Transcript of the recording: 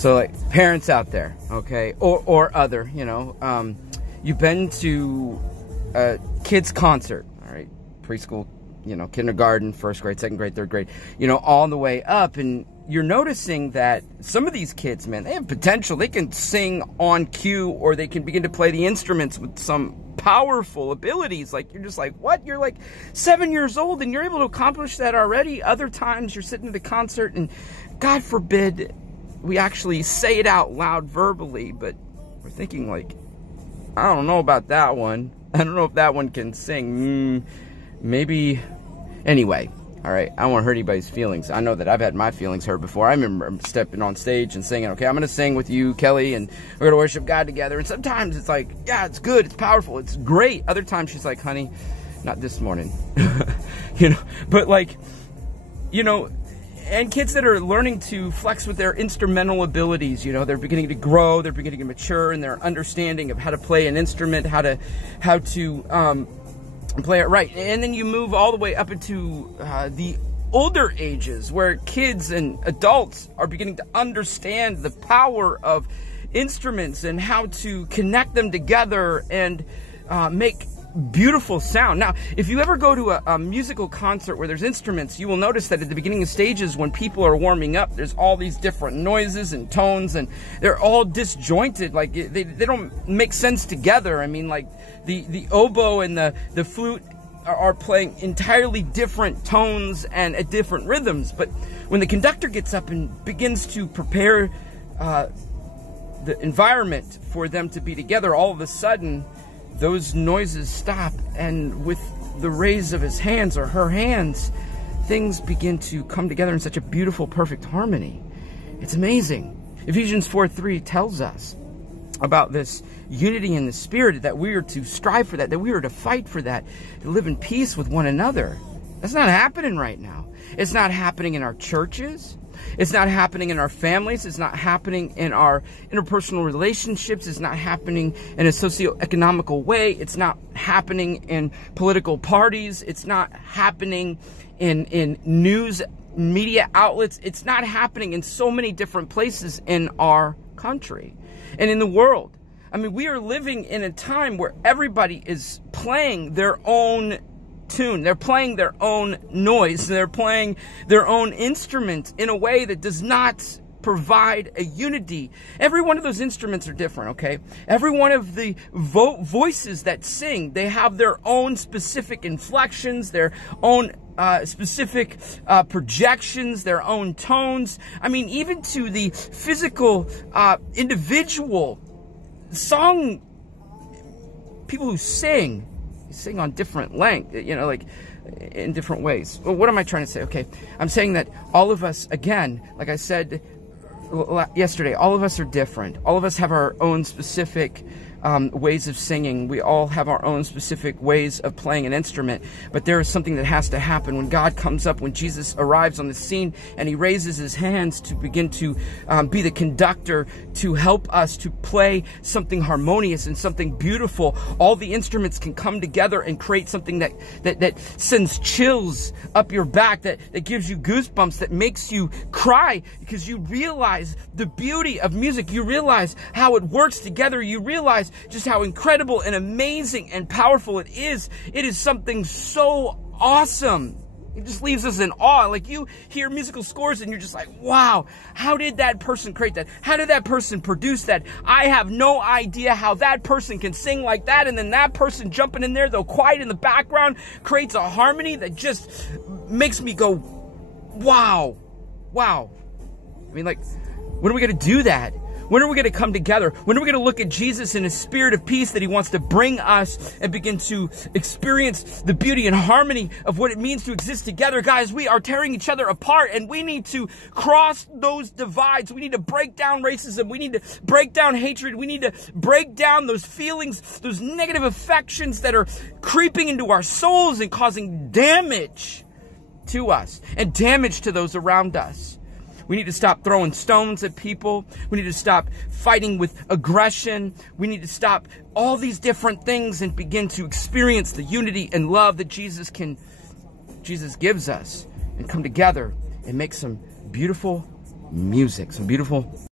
So like parents out there, okay, or other, you know, you've been to a kid's concert, all right, preschool, you know, kindergarten, first grade, second grade, third grade, you know, all the way up, and you're noticing that some of these kids, man, they have potential. They can sing on cue, or they can begin to play the instruments with some powerful abilities. Like, you're just like, what? You're like 7 years old and you're able to accomplish that already? Other times you're sitting at a concert and God forbid we actually say it out loud verbally, but we're thinking like, I don't know about that one. I don't know if that one can sing. Maybe. Anyway, all right, I don't want to hurt anybody's feelings. I know that I've had my feelings hurt before. I remember stepping on stage and singing, okay, I'm going to sing with you, Kelly, and we're going to worship God together. And sometimes it's like, yeah, it's good, it's powerful, it's great. Other times she's like, honey, not this morning. You know, but like, you know, and kids that are learning to flex with their instrumental abilities, you know, they're beginning to grow, they're beginning to mature in their understanding of how to play an instrument, how to play it right. And then you move all the way up into the older ages, where kids and adults are beginning to understand the power of instruments and how to connect them together and make beautiful sound. Now, if you ever go to a musical concert where there's instruments, you will notice that at the beginning of stages, when people are warming up, there's all these different noises and tones, and they're all disjointed. Like, they don't make sense together. I mean, like, the oboe and the flute are playing entirely different tones and at different rhythms. But when the conductor gets up and begins to prepare the environment for them to be together, all of a sudden those noises stop, and with the raise of his hands or her hands, things begin to come together in such a beautiful, perfect harmony. It's amazing. Ephesians 4:3 tells us about this unity in the Spirit, that we are to strive for that we are to fight for that, to live in peace with one another. That's not happening right now. It's not happening in our churches. It's not happening in our families. It's not happening in our interpersonal relationships. It's not happening in a socioeconomical way. It's not happening in political parties. It's not happening in news media outlets. It's not happening in so many different places in our country and in the world. I mean, we are living in a time where everybody is playing their own tune. They're playing their own noise. They're playing their own instrument in a way that does not provide a unity. Every one of those instruments are different, okay? Every one of the voices that sing, they have their own specific inflections, their own specific projections, their own tones. I mean, even to the physical, individual song, people who sing on different length, you know, like in different ways. Well, what am I trying to say? Okay, I'm saying that all of us, again, like I said yesterday, all of us are different. All of us have our own specific ways of singing. We all have our own specific ways of playing an instrument. But there is something that has to happen when God comes up, when Jesus arrives on the scene and he raises his hands to begin to be the conductor, to help us to play something harmonious and something beautiful. All the instruments can come together and create something that sends chills up your back, that gives you goosebumps, that makes you cry, because you realize the beauty of music. You realize how it works together. You realize just how incredible and amazing and powerful it is. It is something so awesome. It just leaves us in awe. Like, you hear musical scores and you're just like, wow, how did that person create that? How did that person produce that? I have no idea how that person can sing like that. And then that person jumping in there, though quiet in the background, creates a harmony that just makes me go, wow, wow. I mean, like, when are we going to do that? When are we going to come together? When are we going to look at Jesus in his spirit of peace that he wants to bring us and begin to experience the beauty and harmony of what it means to exist together? Guys, we are tearing each other apart, and we need to cross those divides. We need to break down racism. We need to break down hatred. We need to break down those feelings, those negative affections that are creeping into our souls and causing damage to us and damage to those around us. We need to stop throwing stones at people. We need to stop fighting with aggression. We need to stop all these different things and begin to experience the unity and love that Jesus gives us, and come together and make some beautiful music, some beautiful